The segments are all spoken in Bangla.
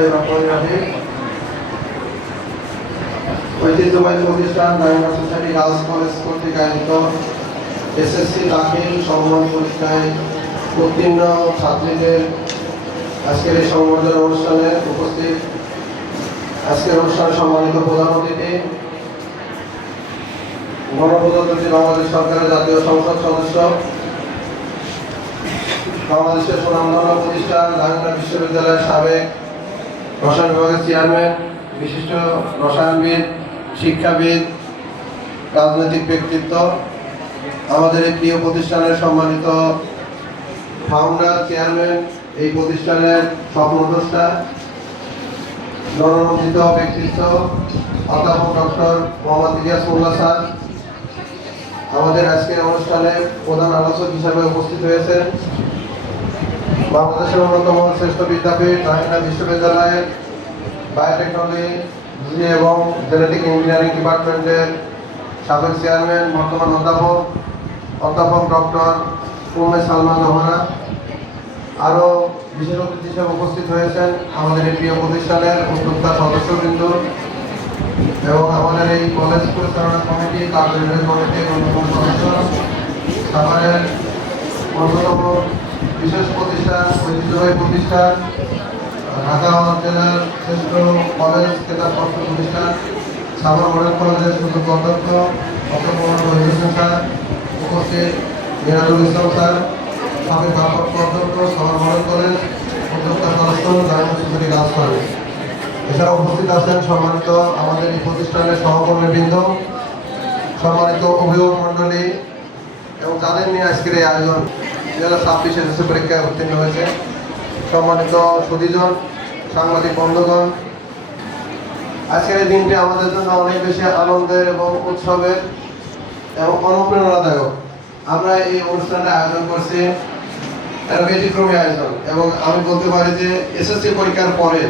বিসমিল্লাহির রহমানির রহিম। ঐতিহ্যবাহী প্রতিষ্ঠান ডায়মন্ড সোসাইটি গার্লস কলেজ কর্তৃক আয়োজিত এসএসসি দাখিল সম্মান পরীক্ষায় উত্তীর্ণ ছাত্রীদের আজকের এই সংবর্ধনা অনুষ্ঠানে উপস্থিত আজকের অনুষ্ঠানে সম্মানিত প্রধান অতিথি গণপ্রজাতন্ত্রী বাংলাদেশ সরকারের জাতীয় সংসদ সদস্য, বাংলাদেশের সুনামধন্য প্রতিষ্ঠান ঢাকা বিশ্ববিদ্যালয়ের সাবেক রসায়ন বিভাগের চেয়ারম্যান, বিশিষ্ট রসায়নবিদ, শিক্ষাবিদ, রাজনৈতিক ব্যক্তিত্ব, আমাদের এই প্রিয় প্রতিষ্ঠানের সম্মানিত ফাউন্ডার, চেয়ারম্যান, এই প্রতিষ্ঠানের স্বপ্নদ্রষ্টা, জননন্দিত ব্যক্তিত্ব অধ্যাপক ডক্টর মোহাম্মদ ইলিয়াসমুল্লাহ স্যার, আমাদের আজকের অনুষ্ঠানে প্রধান আলোচক হিসাবে উপস্থিত হয়েছেন বাংলাদেশের অন্যতম শ্রেষ্ঠ বিদ্যাপীঠ ঢাকা বিশ্ববিদ্যালয়ের বায়োটেকনোলজি এবং জেনেটিক ইঞ্জিনিয়ারিং ডিপার্টমেন্টের সাবেক চেয়ারম্যান, বর্তমান অধ্যাপক ডক্টর উম্মে সালমা জোহরা। আরও বিশেষ অতিথি হিসেবে উপস্থিত হয়েছেন আমাদের এই প্রিয় প্রতিষ্ঠানের উদ্যোক্তা সদস্যবৃন্দ এবং আমাদের এই কলেজ পরিচালনা কমিটি, কার্যনির্বাহী কমিটির অন্যতম সদস্য, সাভারের অন্যতম বিশেষ প্রতিষ্ঠান, ঐতিহ্যবাহী প্রতিষ্ঠান, ঢাকা জেলার শ্রেষ্ঠ কলেজ খেতাবপ্রাপ্ত প্রতিষ্ঠান সাভার মডেল কলেজের সুযোগ্য অধ্যক্ষ অধ্যাপক হোসেন স্যার, উপস্থিত মিরাজুল ইসলাম স্যার, সাবেক ভারপ্রাপ্ত অধ্যক্ষ সাভার মডেল কলেজ, উদ্যোক্তা সদস্য ডায়মন্ড সোসাইটি গার্লস কলেজ। এছাড়া উপস্থিত আছেন সম্মানিত আমাদের এই প্রতিষ্ঠানের সহকর্মীবৃন্দ, সম্মানিত অভিভাবক মণ্ডলী এবং যাদের নিয়ে আজকের এই আয়োজন 2026 এসএসসি পরীক্ষায় উত্তীর্ণ হয়েছে, সম্মানিত সুধীজন, সাংবাদিক বন্ধুগণ। আজকের এই দিনটি আমাদের জন্য অনেক বেশি আনন্দের এবং উৎসবের এবং অনুপ্রেরণাদায়ক। আমরা এই অনুষ্ঠানটা আয়োজন করছি, একটা ব্যতিক্রমী আয়োজন, এবং আমি বলতে পারি যে এসএসসি পরীক্ষার পরে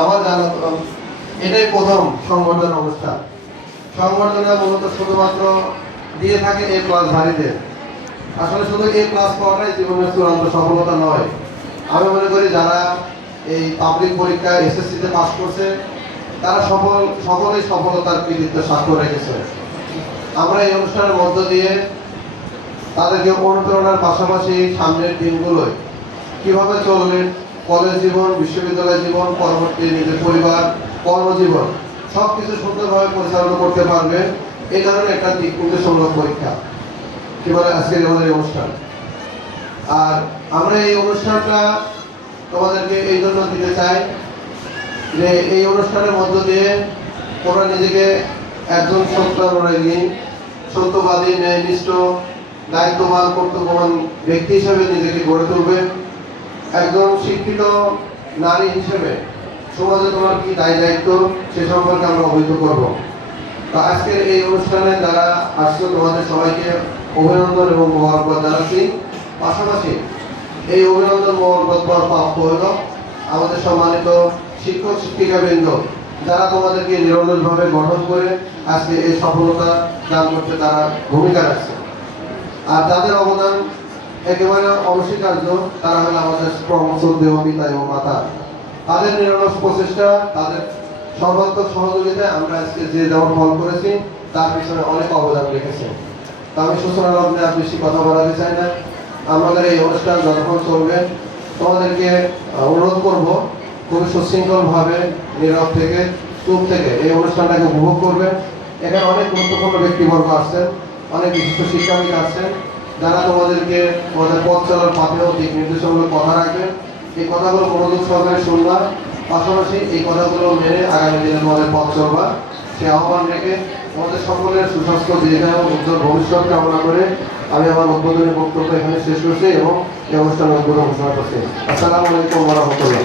আমার জানা এটাই প্রথম সংবর্ধনা অনুষ্ঠান। সংবর্ধনা মূলত শুধুমাত্র দিয়ে থাকে এ প্লাস ধারীদের। আসলে শুধু এ প্লাস পাওয়াটাই জীবনের চূড়ান্ত সফলতা নয়। আমি মনে করি যারা এই পাবলিক পরীক্ষায় এসএসসিতে পাস করছে তারা সকলেই সফলতার কৃতিত্ব স্বাক্ষর রেখেছে। আমরা এই অনুষ্ঠানের মধ্য দিয়ে তাদেরকে অনুপ্রেরণার পাশাপাশি সামনের দিনগুলোয় কিভাবে চলবেন, কলেজ জীবন, বিশ্ববিদ্যালয় জীবন, পরবর্তী নিজের পরিবার, কর্মজীবন সব কিছু সুন্দরভাবে পরিচালনা করতে পারবে, এই ধরনের একটা দিক নির্দেশমূলক পরীক্ষা কি বলে আজকের আমাদের অনুষ্ঠান। আর আমরা এই অনুষ্ঠানটা তোমাদেরকে এই জন্য দিতে চাই যে এই অনুষ্ঠানের মধ্য দিয়ে তোমরা নিজেকে একজন সত্যানুরাগী, সত্যবাদী, ন্যায়নিষ্ঠ, দায়িত্ববান, কর্তব্যবান ব্যক্তি হিসেবে নিজেকে গড়ে তুলবে। একজন শিক্ষিত নারী হিসেবে সমাজে তোমার কি দায় দায়িত্ব সে সম্পর্কে আমরা অবহিত করব। তো আজকের এই অনুষ্ঠানে যারা আসছে তোমাদের সবাইকে অভিনন্দন এবং মোবারকবাদ জানাচ্ছি। পাশাপাশি এই অভিনন্দন মোবারকবাদ প্রাপ্ত হল আমাদের সম্মানিত শিক্ষক শিক্ষিকাবৃন্দ, যারা তোমাদেরকে নিরলসভাবে গঠন করে আজকে এই সফলতা দান করতে তারা ভূমিকা রাখছে। আর যাদের অবদান একেবারে অনস্বীকার্য, তারা হলো আমাদের শ্রমশ্রদ্ধেয় পিতা এবং মাতা। তাদের নিরলস প্রচেষ্টা, তাদের সর্বাত্মক সহযোগিতায় আমরা আজকে যে যেমন ফল করেছি তার পিছনে অনেক অবদান রেখেছে। তো আমি সূচনা লগ্নে আর বেশি কথা বলাতে চাই না। আমাদের এই অনুষ্ঠান যতক্ষণ চলবে তোমাদেরকে অনুরোধ করব খুবই সুশৃঙ্খলভাবে, নীরব থেকে, চুপ থেকে এই অনুষ্ঠানটাকে উপভোগ করবেন। এখানে অনেক গুরুত্বপূর্ণ ব্যক্তিবর্গ আসছেন, অনেক বিশিষ্ট শিক্ষাবিদ আসছেন, যারা তোমাদেরকে তোমাদের পথ চলার পথেও দিক নির্দেশমূলক কথা রাখবেন। এই কথাগুলো মনোযোগ সহকারে শুনবা, পাশাপাশি এই কথাগুলো মেনে আগামী দিনে তোমাদের পথ চলবা, সে আহ্বান রেখে তোমাদের সকলের সুস্বাস্থ্য, দীর্ঘায়ু, উজ্জ্বল ভবিষ্যৎ কামনা করে আমি আমার উদ্বোধনী বক্তব্য এখানে শেষ করছি এবং এই অনুষ্ঠানের উদ্বোধন ঘোষণা করছি। আসসালামু আলাইকুম ওয়া রাহমাতুল্লাহ।